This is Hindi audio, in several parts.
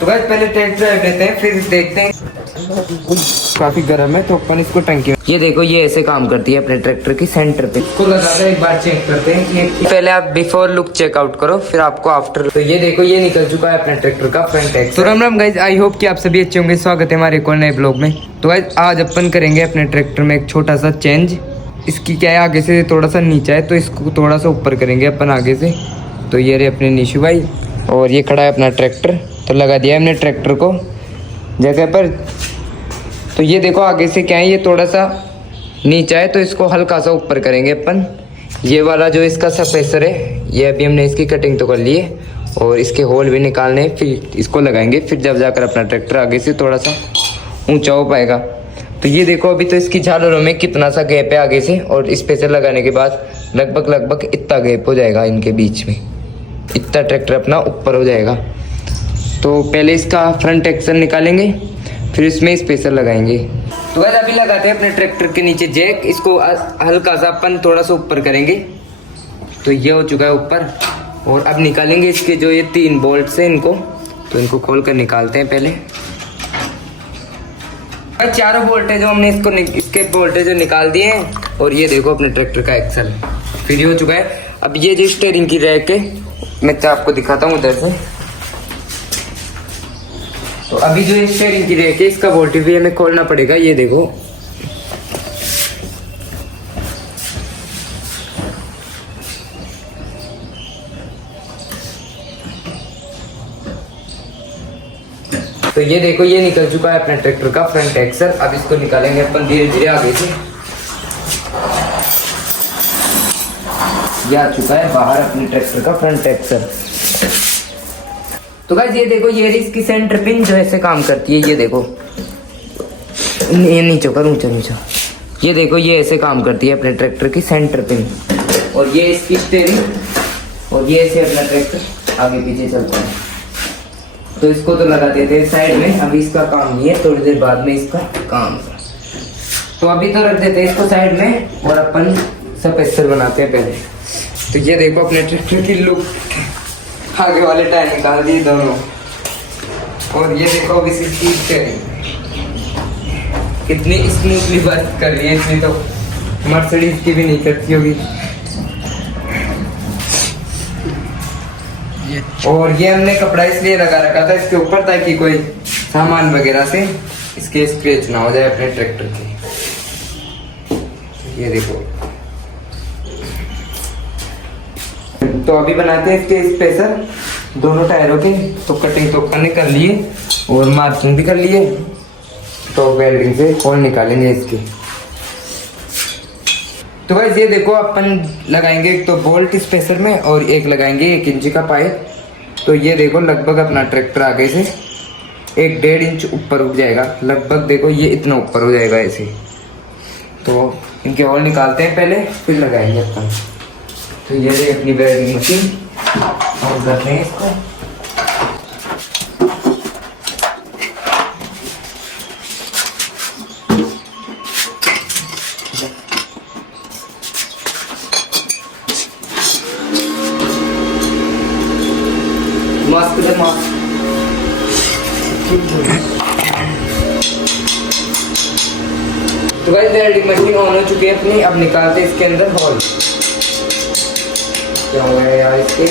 तो गाइस पहले टेस्ट ड्राइव लेते हैं, फिर देखते हैं। काफी गर्म है तो अपन इसको टंकी में, ये देखो ये ऐसे काम करती है अपने ट्रैक्टर की सेंटर पे। इसको लगाकर एक बार चेक करते हैं कि पहले आप बिफोर लुक चेकआउट करो, फिर आपको आफ्टर। तो ये देखो ये निकल चुका है अपने ट्रैक्टर का फ्रंट एक्सल। तो Ram Ram guys, I hope कि आप सभी अच्छे होंगे। स्वागत है हमारे एक और नए ब्लॉग में। तो गाइस आज अपन करेंगे अपने ट्रैक्टर में एक छोटा सा चेंज। इसकी क्या है, आगे से थोड़ा सा नीचा है तो इसको थोड़ा सा ऊपर करेंगे अपन आगे से। तो ये रहे अपने निशु भाई और ये खड़ा है अपना ट्रैक्टर। तो लगा दिया हमने ट्रैक्टर को जगह पर। तो ये देखो आगे से क्या है, ये थोड़ा सा नीचा है तो इसको हल्का सा ऊपर करेंगे अपन। ये वाला जो इसका सपेसर है, ये अभी हमने इसकी कटिंग तो कर ली है और इसके होल भी निकालने हैं, फिर इसको लगाएंगे। फिर जब जाकर अपना ट्रैक्टर आगे से थोड़ा सा ऊंचा हो पाएगा। तो ये देखो अभी तो इसकी झालरों में कितना सा गैप है आगे से, और स्पेसर लगाने के बाद लगभग इतना गैप हो जाएगा इनके बीच में, इतना ट्रैक्टर अपना ऊपर हो जाएगा। तो पहले इसका फ्रंट एक्सल निकालेंगे, फिर इसमें स्पेसर लगाएंगे। तो गाइस अभी लगाते हैं अपने ट्रैक्टर के नीचे जैक, इसको हल्का सा अपन थोड़ा सा ऊपर करेंगे। तो ये हो चुका है ऊपर। और अब निकालेंगे इसके जो ये 3 बोल्ट है इनको, तो इनको खोल कर निकालते हैं पहले। और चारों बोल्ट है जो हमने इसके बोल्ट जो निकाल दिए हैं। और ये देखो अपने ट्रैक्टर का एक्सल फिर हो चुका है। अब ये जो स्टीयरिंग की रैक है, मैं आपको दिखाता हूँ उधर से। तो अभी जो स्टीयरिंग की रैक है, इसका बोल्ट भी हमें खोलना पड़ेगा। ये देखो तो ये देखो ये निकल चुका है अपने ट्रैक्टर का फ्रंट एक्सल। अब इसको निकालेंगे अपन धीरे धीरे आगे से। ये आ चुका है बाहर अपने ट्रैक्टर का फ्रंट एक्सल। तो गाइस ये देखो ये इसकी सेंटर पिन जो ऐसे काम करती है। ये देखो ये नीचे कर ऊंचा नीचा, ये देखो ये ऐसे काम करती है अपने ट्रैक्टर की सेंटर पिन। और ये इसकी स्टीयरिंग, और ये ऐसे अपना ट्रैक्टर आगे पीछे चलता है। तो इसको तो लगा देते हैं साइड में, अभी इसका काम नहीं है, थोड़ी देर बाद में इसका काम। तो अभी तो रख देते हैं इसको साइड में और अपन सपेसर बनाते हैं पहले। तो ये देखो अपने ट्रैक्टर की लुक, आगे वाले टायर निकाल दिए दोनों। और ये देखो अब इसकी स्टीयरिंग कितनी स्मूथली वर्क कर रही है, इसमें तो मर्सिडीज की भी नहीं करती होगी। और ये हमने कपड़ा इसलिए लगा रखा था इसके ऊपर ताकि कोई सामान वगैरह से इसके स्क्रैच ना हो जाए अपने ट्रैक्टर के। ये देखो तो अभी बनाते हैं इसके स्पेसर दोनों टायरों के। तो कटिंग तो करने कर लिए और मार्किंग भी कर लिए। तो वेल्डिंग से होल निकालेंगे इसके। तो गाइस ये देखो अपन लगाएंगे एक तो बोल्ट स्पेसर में और एक लगाएंगे 1 इंच का पाइप। तो ये देखो लगभग अपना ट्रैक्टर आगे से 1-1.5 इंच ऊपर उठ जाएगा। लगभग देखो ये इतना ऊपर हो जाएगा ऐसे। तो इनके होल निकालते हैं पहले, फिर लगाएंगे अपन। तो ये रही अपनी वेल्डिंग मशीन और करते हैं इसको। मास्क दे मास्क। तो गाइस वेल्डिंग मशीन ऑन हो चुकी है अपनी। अब निकालते हैं इसके अंदर होल। क्या हो गया यार इसके।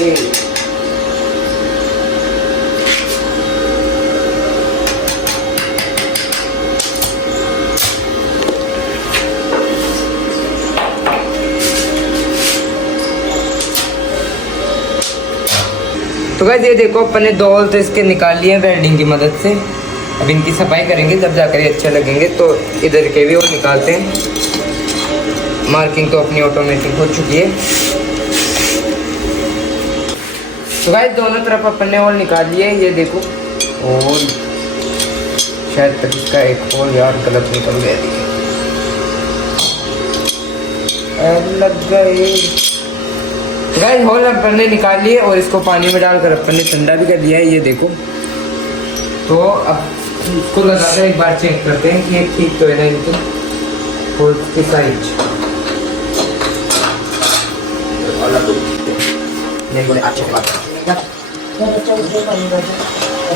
तो गाइस ये देखो अपन ने 2 होल तो इसके निकाल लिए वेल्डिंग की मदद से। अब इनकी सफाई करेंगे जब जाकर ये अच्छे लगेंगे। तो इधर के भी और निकालते हैं। मार्किंग तो अपनी ऑटोमेटिक हो चुकी है। तो गाइस दोनों तरफ अपन ने होल निकाल लिए। ये देखो और शायद तक इसका एक होल यार गलत निकल गया, लग गए। गाइस होल अपन ने निकाल लिए और इसको पानी में डालकर अपन ने ठंडा भी कर दिया है। ये देखो तो अब इसको लगाकर एक बार चेक करते हैं कि ये ठीक तो है ना इनके होल की साइज। नहीं बोले अच्छे बात तो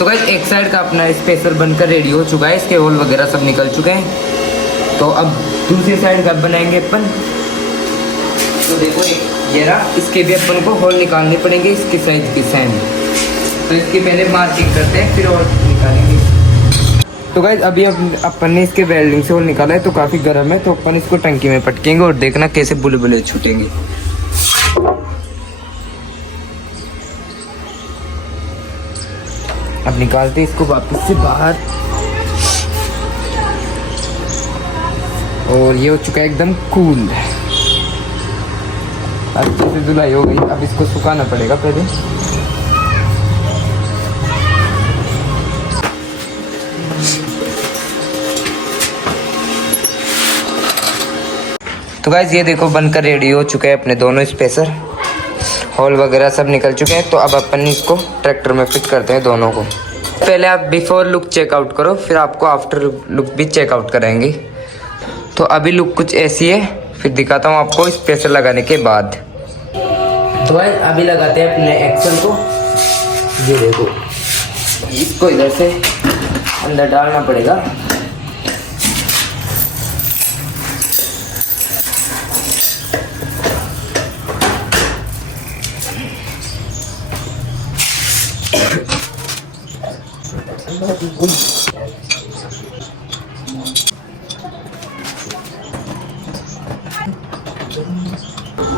गाइस एक साइड का अपना स्पेसर बनकर रेडी हो चुका है, इसके होल वगैरह सब निकल चुके हैं। तो अब दूसरी साइड का बनाएंगे अपन। तो देखो ये रहा, इसके भी अपन को होल निकालने पड़ेंगे इसकी साइज की सेम। तो इसकी पहले मार्किंग करते हैं फिर और निकालेंगे। तो गाइस अभी अपन ने इसके वेल्डिंग से होल निकाला है, तो काफ़ी गर्म है, तो अपन इसको टंकी में पटकेंगे और देखना कैसे बुलबुले छूटेंगे। अब निकालते हैं इसको वापस से बाहर। और ये हो चुका है एकदम कूल, अच्छे से धुलाई हो गई। अब इसको सुखाना पड़ेगा पहले। तो गाइस ये देखो बनकर रेडी हो चुके हैं अपने दोनों स्पेसर, होल वगैरह सब निकल चुके हैं। तो अब अपन इसको ट्रैक्टर में फिट करते हैं दोनों को। पहले आप बिफोर लुक चेकआउट करो, फिर आपको आफ्टर लुक भी चेकआउट कराएंगे। तो अभी लुक कुछ ऐसी है, फिर दिखाता हूँ आपको स्पेसर लगाने के बाद। तो गाइस अभी लगाते हैं अपने एक्सल को। ये देखो इसको इधर से अंदर डालना पड़ेगा।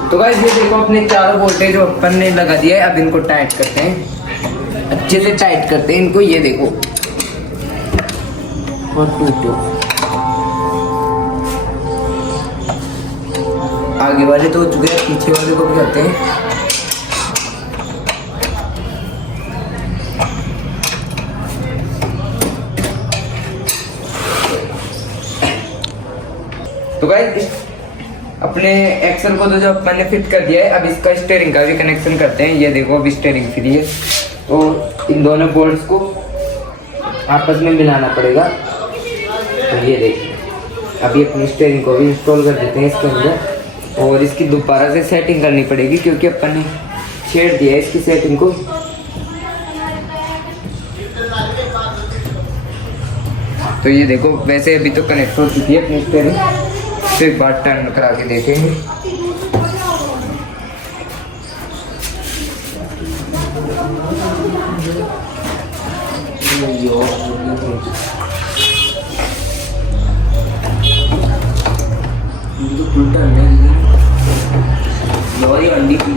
तो गाइस ये देखो अपने चारों वोल्टेज जो अपन ने लगा दिया है। अब इनको टाइट करते हैं, अच्छे से टाइट करते हैं इनको। ये देखो और आगे वाले तो हो चुके हैं, पीछे वाले को भी करते हैं। तो गाइस अपने एक्सल को तो जो अपन ने फिट कर दिया है, अब इसका स्टीयरिंग का भी कनेक्शन करते हैं। ये देखो अभी स्टीयरिंग फ्री है, तो इन दोनों बोल्ट्स को आपस में मिलाना पड़ेगा। तो ये देखिए अभी अपनी स्टीयरिंग को भी इंस्टॉल कर देते हैं इसके अंदर। और इसकी दोबारा से सेटिंग करनी पड़ेगी क्योंकि अपन ने छेड़ दिया है इसकी सेटिंग को। तो ये देखो वैसे अभी तो कनेक्ट हो चुकी है अपनी स्टीयरिंग। तो एक बार टर्न करा के देखेंगे।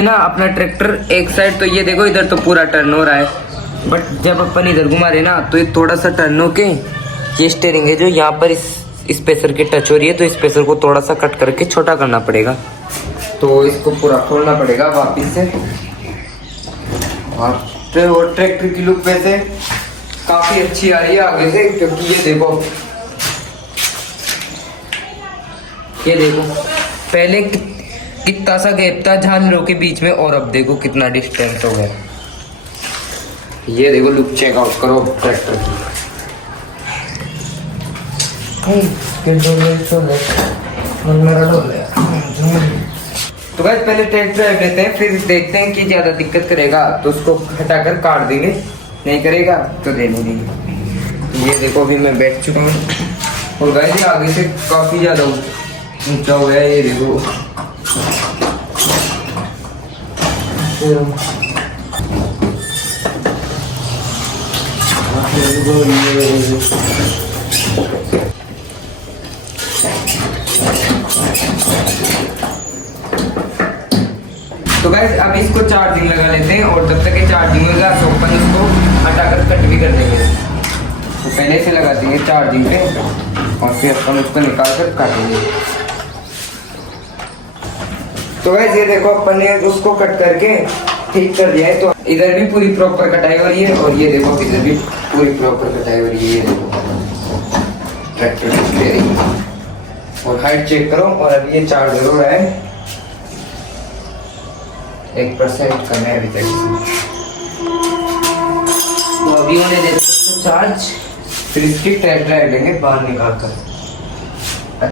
ना अपना ट्रैक्टर एक साइड तो ये देखो इधर तो पूरा टर्न हो रहा है, बट जब अपन इधर घुमा रहे ना तो ये थोड़ा सा टर्न होके ये स्टीयरिंग है जो यहाँ पर इस स्पेसर की टच हो रही है, तो स्पेसर को थोड़ा सा कट करके छोटा करना पड़ेगा। तो इसको पूरा खोलना पड़ेगा वापस से। और ट्रैक्टर की लुक वैसे काफी अच्छी आ रही है आगे से, क्योंकि ये देखो पहले कितना सा गैप था झालरों के बीच में, और अब देखो कितना डिस्टेंस हो गया। ये देखो लुक चेकआउट करो ट्रैक्टर की। तो गाइस पहले टेस्ट ड्राइव लेते हैं, फिर देखते हैं कि ज्यादा दिक्कत करेगा तो उसको हटाकर काट देंगे, नहीं करेगा तो दे देंगे। ये देखो अभी मैं बैठ चुका हूँ और गाइस ये आगे से काफी ज्यादा ऊंचा हुआ है। ये देखो तो गाइस अब इसको चार्जिंग लगा लेते हैं, और जब तक ये चार्जिंग होगा तो अपन इसको हटाकर कट भी कर देंगे। तो पहले से लगा देंगे चार्जिंग पे और फिर अपन उसको निकाल कर काटेंगे। तो गाइस ये देखो अपन ने उसको कट करके ठीक कर दिया है। तो इधर भी पूरी प्रॉपर कटाई हो रही है और ये देखो इधर भी पूरी प्रॉपर कटाई हो रही है। ये देखो ट्रैक्टर की स्टीयरिंग और हाइट चेक करो। और अभी ये चार्जर हो रहा है 1% कम है अभी तक। तो अभी होने देते हैं चार्ज, फिर इसकी टेस्ट ड्राइव लेंगे बाहर निकाल कर।